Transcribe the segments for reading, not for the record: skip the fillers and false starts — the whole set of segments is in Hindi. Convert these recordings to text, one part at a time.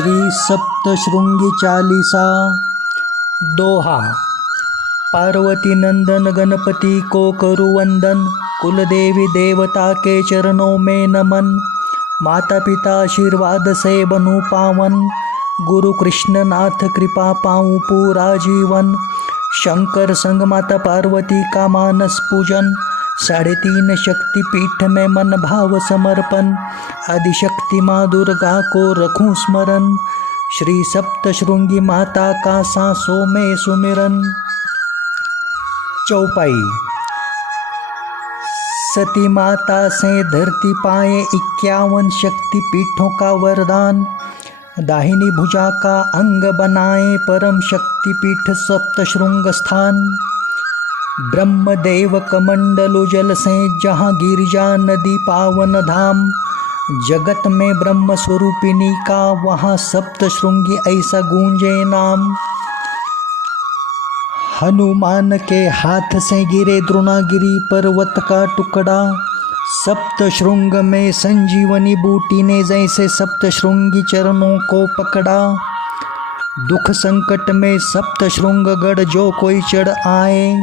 श्री सप्तशृंगी चालीसा। दोहा। पार्वती नंदन गणपति को करु वंदन, कुलदेवी देवता के चरणों में नमन। माता पिता आशीर्वाद से बनूं पावन, गुरु कृष्ण नाथ कृपा पाऊं पूरा जीवन। शंकर संग माता पार्वती का मानस पूजन, 3.5 शक्ति पीठ में मन भाव समर्पण। आदिशक्ति माँ दुर्गा को रखूं स्मरण, श्री सप्तशृंगी माता का सांसों में सुमिरन। चौपाई। सती माता से धरती पाए 51 शक्ति पीठों का वरदान। दाहिनी भुजा का अंग बनाए परम शक्ति पीठ सप्तशृंग स्थान। ब्रह्मदेव कमंडलु जल से जहाँ गिरिजा नदी पावन धाम। जगत में ब्रह्म स्वरूपिणी का वहाँ सप्तशृंगी ऐसा गूंजे नाम। हनुमान के हाथ से गिरे द्रोणागिरी पर्वत का टुकड़ा। सप्तशृंग में संजीवनी बूटी ने जैसे सप्तशृंगी चरणों को पकड़ा। दुख संकट में सप्तशृंग गढ़ जो कोई चढ़ आए,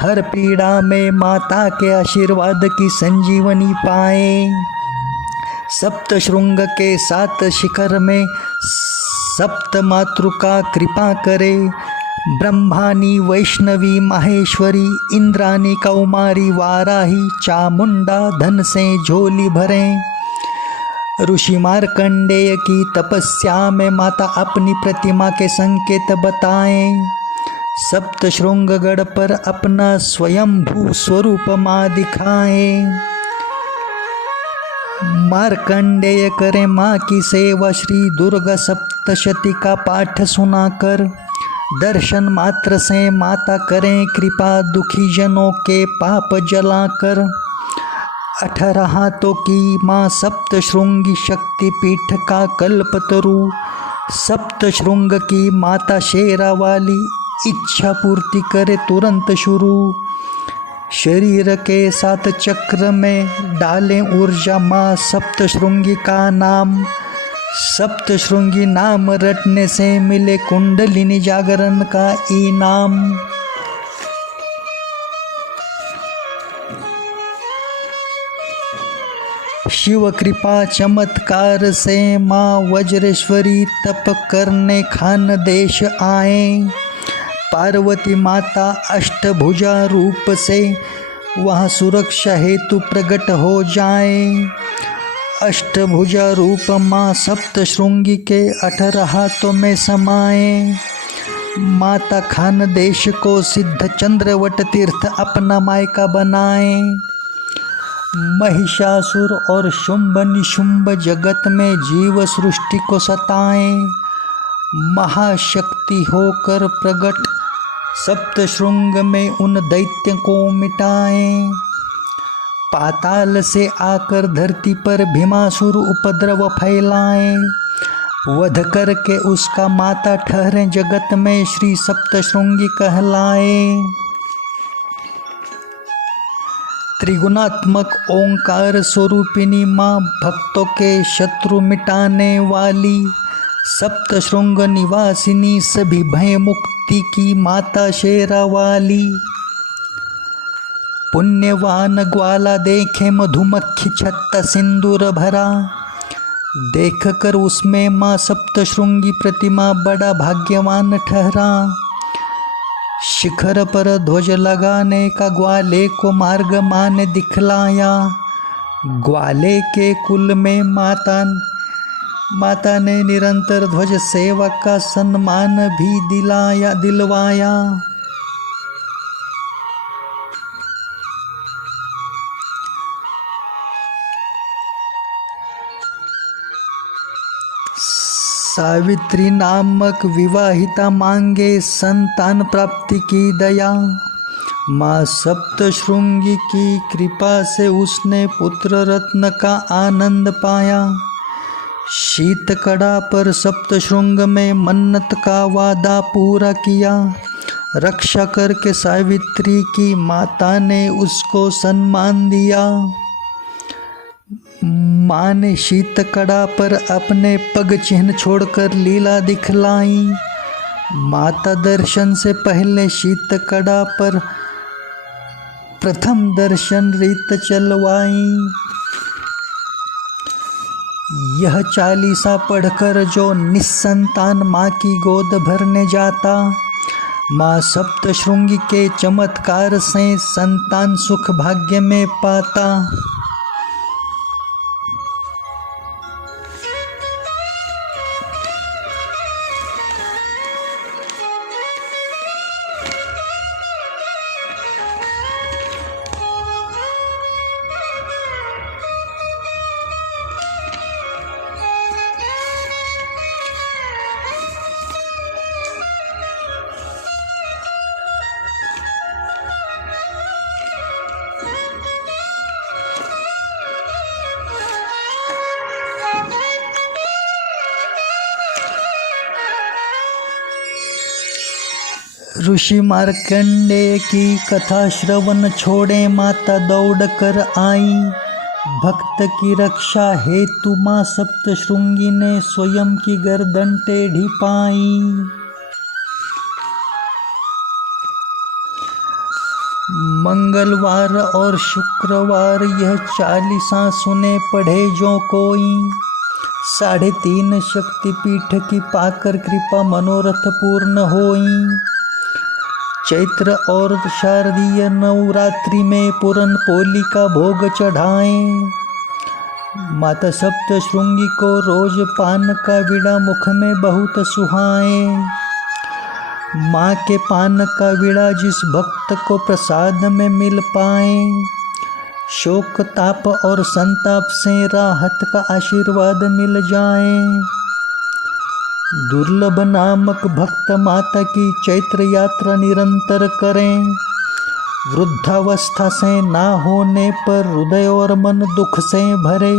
हर पीड़ा में माता के आशीर्वाद की संजीवनी पाए। सप्तशृंग के 7 शिखर में सप्त मातृका कृपा करे। ब्रह्मानी वैष्णवी माहेश्वरी, इंद्रानी कौमारी वाराही, चामुंडा धन से झोली भरें। ऋषि मार्कंडेय की तपस्या में माता अपनी प्रतिमा के संकेत बताएं। सप्तशृंगगढ़ पर अपना स्वयंभू स्वरूप माँ दिखाएं। मार्कंडेय करें माँ की सेवा, श्री दुर्गा सप्तशती का पाठ सुनाकर। दर्शन मात्र से माता करें कृपा, दुखी जनों के पाप जलाकर। 18 हाथों की माँ सप्तशृंगी शक्ति पीठ का कल्पतरु। सप्तशृंग की माता शेरा वाली, इच्छा पूर्ति करे तुरंत शुरू। शरीर के 7 चक्र में डालें ऊर्जा माँ सप्तशृंगी का नाम। सप्तशृंगी नाम रटने से मिले कुंडलिनी जागरण का इनाम। शिव कृपा चमत्कार से माँ वज्रेश्वरी तप करने खान देश आए। पार्वती माता अष्टभुजा रूप से वहाँ सुरक्षा हेतु प्रकट हो जाए। अष्टभुजा रूप माँ सप्तशृंगी के 18 हाथों में समाए। माता खान देश को सिद्ध चंद्रवट तीर्थ अपना मायका बनाए। महिषासुर और शुंभ निशुंभ जगत में जीव सृष्टि को सताएं। महाशक्ति होकर प्रकट सप्तशृंग में उन दैत्य को मिटाएं। पाताल से आकर धरती पर भीमासुर उपद्रव फैलाएं। वध करके उसका माता ठहरे जगत में श्री सप्तशृंगी कहलाए। त्रिगुणात्मक ओंकार स्वरूपिणी माँ, भक्तों के शत्रु मिटाने वाली। सप्तशृंग निवासिनी, सभी भय मुक्ति की माता शेरा वाली। पुण्यवान ग्वाला देखे मधुमक्खी छत्ता सिंदूर भरा। देख कर उसमें माँ सप्तशृंगी प्रतिमा बड़ा भाग्यवान ठहरा। शिखर पर ध्वज लगाने का ग्वाले को मार्ग माँ ने दिखलाया। ग्वाले के कुल में माता ने निरंतर ध्वज सेवा का सम्मान भी दिलवाया। सावित्री नामक विवाहिता मांगे संतान प्राप्ति की दया। माँ सप्तशृंगी की कृपा से उसने पुत्र रत्न का आनंद पाया। शीत कड़ा पर सप्तशृंग में मन्नत का वादा पूरा किया। रक्षा करके सावित्री की माता ने उसको सम्मान दिया। माँ ने शीत कड़ा पर अपने पग चिन्ह छोड़कर लीला दिखलाई। माता दर्शन से पहले शीत कड़ा पर प्रथम दर्शन रीत चलवाई। यह चालीसा पढ़कर जो निस्संतान माँ की गोद भरने जाता, माँ सप्तशृंगी के चमत्कार से संतान सुख भाग्य में पाता। ऋषि मार्कंडेय की कथा श्रवण छोड़े माता दौड़ कर आई। भक्त की रक्षा हेतु माँ सप्तशृंगी ने स्वयं की गर्दन टेढ़ी पाई। मंगलवार और शुक्रवार यह चालीसा सुने पढ़े जो कोई, 3.5 शक्तिपीठ की पाकर कृपा मनोरथ पूर्ण होई। चैत्र और शारदीय नवरात्रि में पूरन पोली का भोग चढ़ाएं। माता सप्तशृंगी को रोज पान का विड़ा मुख में बहुत सुहाए। माँ के पान का विड़ा जिस भक्त को प्रसाद में मिल पाए, शोक ताप और संताप से राहत का आशीर्वाद मिल जाए। दुर्लभ नामक भक्त माता की चैत्र यात्रा निरंतर करें। वृद्धावस्था से ना होने पर हृदय और मन दुख से भरे,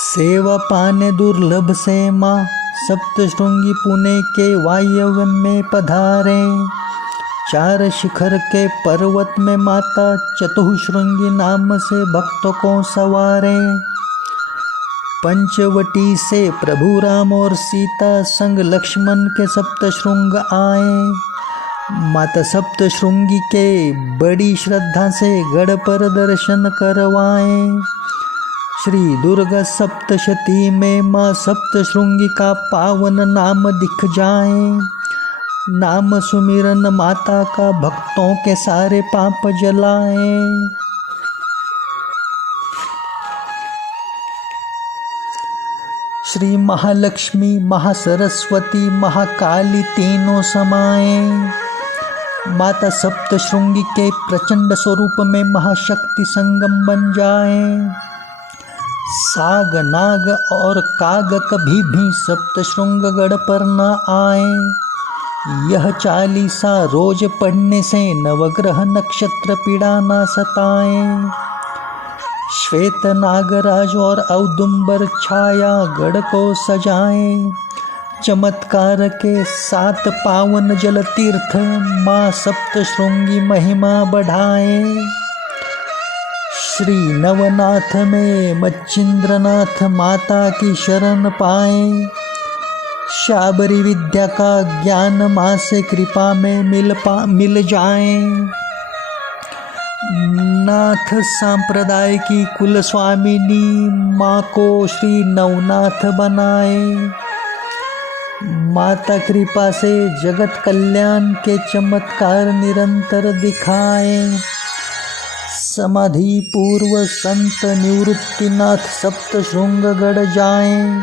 सेवा पाने दुर्लभ से माँ सप्तशृंगी पुणे के वायव्य में पधारे। 4 शिखर के पर्वत में माता चतुःशृंगी नाम से भक्तों को सवारे। पंचवटी से प्रभु राम और सीता संग लक्ष्मण के सप्तशृंग आए। माता सप्तशृंगी के बड़ी श्रद्धा से गढ़ पर दर्शन करवाए। श्री दुर्गा सप्तशती में माँ सप्तशृंगी का पावन नाम दिख जाए। नाम सुमिरन माता का भक्तों के सारे पाप जलाए। श्री महालक्ष्मी, महासरस्वती, महाकाली तीनों समाए। माता सप्तशृंगी के प्रचंड स्वरूप में महाशक्ति संगम बन जाए। साग नाग और काग कभी भी सप्तशृंगगढ़ पर न आए। यह चालीसा रोज पढ़ने से नवग्रह नक्षत्र पीड़ा न सताए। श्वेत नागराज और औदुंबर छाया गढ़ को सजाएं। चमत्कार के 7 पावन जल तीर्थ माँ सप्तशृंगी महिमा बढ़ाएं। श्री नवनाथ में मच्छिंद्रनाथ माता की शरण पाएं। शाबरी विद्या का ज्ञान माँ से कृपा में मिल जाए। नाथ संप्रदाय की कुल स्वामिनी माँ को श्री नवनाथ बनाए। माता कृपा से जगत कल्याण के चमत्कार निरंतर दिखाए। समाधि पूर्व संत निवृत्तिनाथ सप्तशृंगगढ़ जाएं।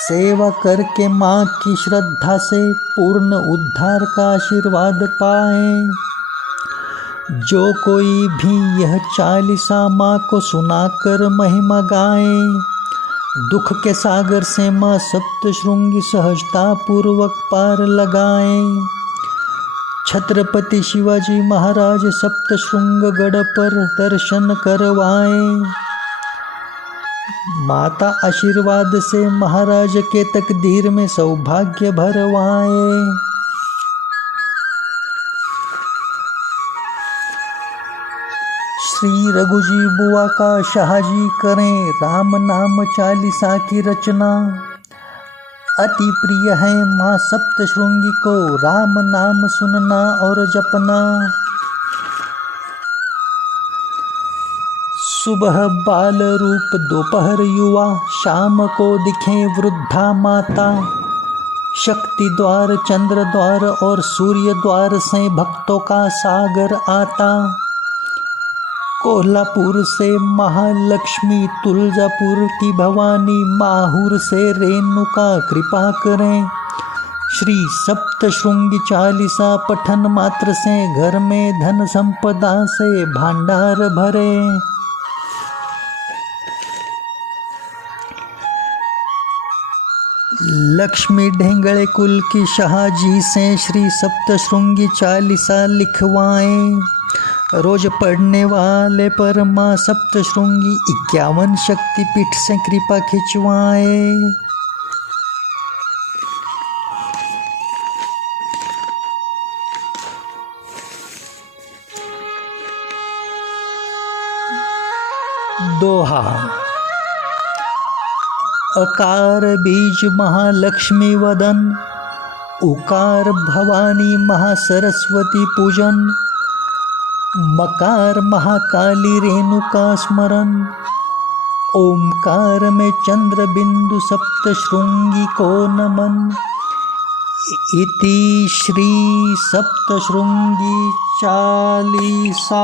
सेवा करके माँ की श्रद्धा से पूर्ण उद्धार का आशीर्वाद पाएं। जो कोई भी यह चालीसा माँ को सुनाकर महिमा गाए, दुख के सागर से माँ सप्तशृंगी सहजता पूर्वक पार लगाए। छत्रपति शिवाजी महाराज सप्तशृंगगढ़ पर दर्शन करवाए। माता आशीर्वाद से महाराज के तकदीर में सौभाग्य भरवाए। श्री रघुजी बुआ का शाहजी करें राम नाम चालीसा की रचना। अति प्रिय है माँ सप्तशृंगी को राम नाम सुनना और जपना। सुबह बाल रूप दोपहर युवा, शाम को दिखे वृद्धा माता। शक्ति द्वार चंद्र द्वार और सूर्य द्वार से भक्तों का सागर आता। कोल्हापुर से महालक्ष्मी, तुलजापुर की भवानी, माहूर से रेणुका कृपा करें। श्री सप्तशृंगी चालीसा पठन मात्र से घर में धन संपदा से भंडार भरे। लक्ष्मी ढेंगड़े कुल की शाहजी से श्री सप्तशृंगी चालीसा लिखवाएं। रोज पढ़ने वाले पर माँ सप्तशृंगी 51 शक्तिपीठ से कृपा खिंचवाएं। दोहा। अकार बीज महालक्ष्मी वदन, उकार भवानी महासरस्वती पूजन, मकार महाकाली रेणुका स्मरण, ओमकार में चंद्र बिंदु सप्तशृंगी को नमन। इति श्री सप्तशृंगी चालीसा।